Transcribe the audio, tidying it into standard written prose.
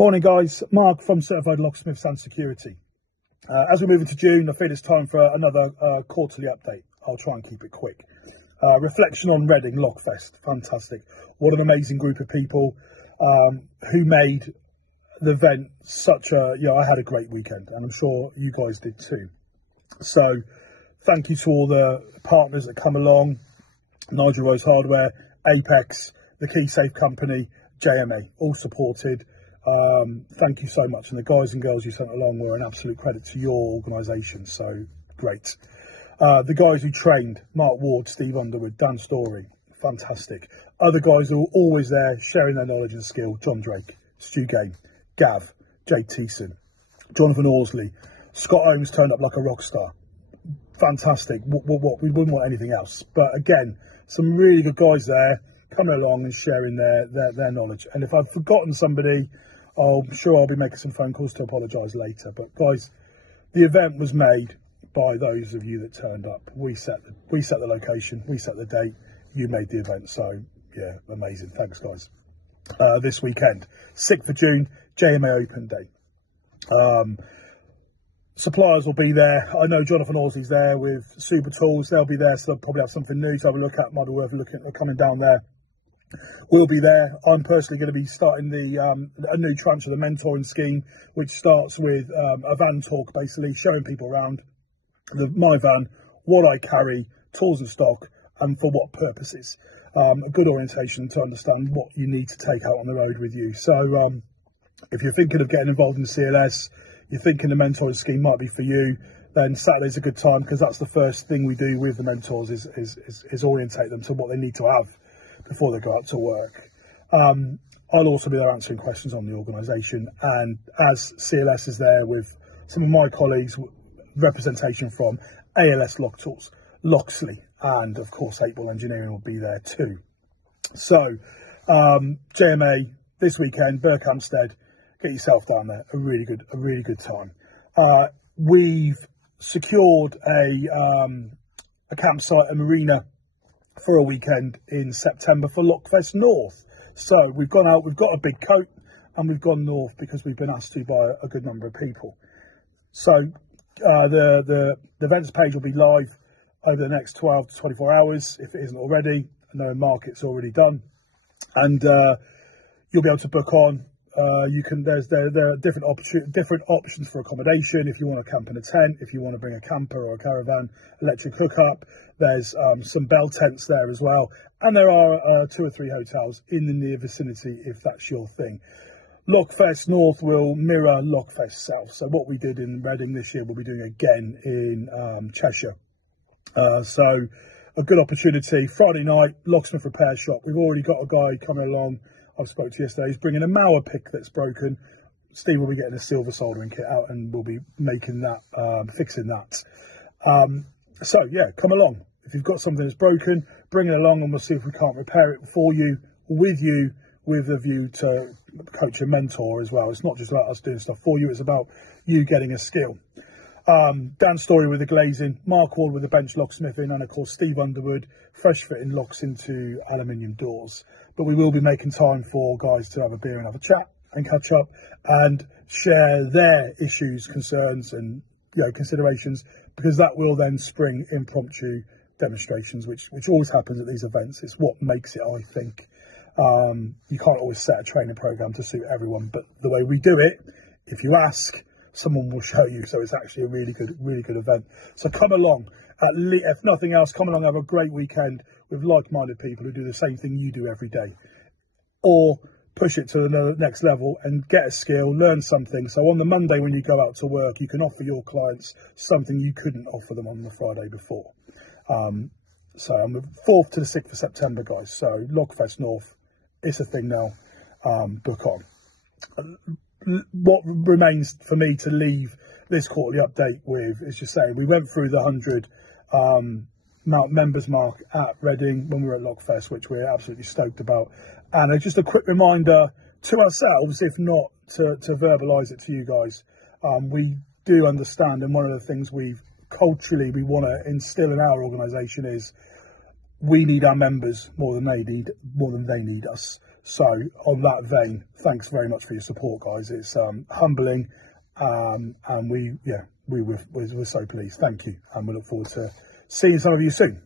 Morning guys, Mark from Certified Locksmiths and Security. As we move into June, I feel it's time for another quarterly update. I'll try and keep it quick. Reflection on Reading LockFest, fantastic. What an amazing group of people who made the event such a, I had a great weekend and I'm sure you guys did too. So thank you to all the partners that come along, Nigel Rose Hardware, Apex, the Key Safe Company, JMA, all supported. Thank you so much, and the guys and girls you sent along were an absolute credit to your organisation, so great. The guys who trained, Mark Ward, Steve Underwood, Dan Story, fantastic. Other guys who were always there sharing their knowledge and skill, John Drake, Stu Game, Gav, Jake Teeson, Jonathan Orsley, Scott Holmes turned up like a rock star. Fantastic, we wouldn't want anything else. But again, some really good guys there coming along and sharing their knowledge. And if I've forgotten somebody, I'm sure I'll be making some phone calls to apologise later. But guys, the event was made by those of you that turned up. We set the location, we set the date, you made the event. So yeah, amazing. Thanks guys. This weekend, 6th of June, JMA Open Day. Suppliers will be there. I know Jonathan Orsley's there with Super Tools. They'll be there, so they'll probably have something new to have a look at. Might be worth looking at coming down there. We'll be there. I'm personally going to be starting a new tranche of the mentoring scheme, which starts with a van talk, basically showing people around my van, what I carry, tools and stock, and for what purposes. A good orientation to understand what you need to take out on the road with you. So if you're thinking of getting involved in CLS, you're thinking the mentoring scheme might be for you, then Saturday's a good time, because that's the first thing we do with the mentors is orientate them to what they need to have before they go out to work. I'll also be there answering questions on the organisation, and as CLS is there with some of my colleagues, representation from ALS Lock Tools, Loxley, and of course 8 Ball Engineering will be there too. So JMA this weekend, Berkhamsted, get yourself down there. A really good time. We've secured a campsite, a marina, for a weekend in September for LockFest North. So we've gone out, we've got a big coat, and we've gone north because we've been asked to by a good number of people. So the events page will be live over the next 12 to 24 hours if it isn't already. I know market's already done, and you'll be able to book on. There are different options for accommodation. If you want to camp in a tent, if you want to bring a camper or a caravan, electric hookup, there's some bell tents there as well, and there are 2 or 3 hotels in the near vicinity if that's your thing. LockFest North will mirror LockFest South, so what we did in Reading this year we'll be doing again in Cheshire. So a good opportunity. Friday night, locksmith repair shop. We've already got a guy coming along I spoke to yesterday. He's bringing a Mauer pick that's broken. Steve will be getting a silver soldering kit out and we'll be making that, fixing that. So yeah, come along. If you've got something that's broken, bring it along and we'll see if we can't repair it for you, with a view to coach and mentor as well. It's not just about us doing stuff for you, it's about you getting a skill. Dan Story with the glazing, Mark Ward with the bench locksmithing, and of course Steve Underwood, fresh fitting locks into aluminium doors. But we will be making time for guys to have a beer and have a chat and catch up and share their issues, concerns and considerations, because that will then spring impromptu demonstrations, which always happens at these events. It's what makes it, I think. You can't always set a training program to suit everyone, but the way we do it, if you ask, someone will show you. So it's actually a really good event. So come along. If nothing else, come along, have a great weekend with like-minded people who do the same thing you do every day, or push it to the next level and get a skill, learn something. So on the Monday when you go out to work, you can offer your clients something you couldn't offer them on the Friday before. So I'm the 4th to the 6th of September, guys. So LockFest North, it's a thing now. Book on. What remains for me to leave this quarterly update with is just saying we went through the 100 members mark at Reading when we were at LockFest, which we're absolutely stoked about. And just a quick reminder to ourselves, if not to verbalise it to you guys, we do understand, and one of the things we want to instill in our organisation is we need our members more than they need us. So on that vein, thanks very much for your support, guys. It's humbling, and we're so pleased. Thank you, and we look forward to seeing some of you soon.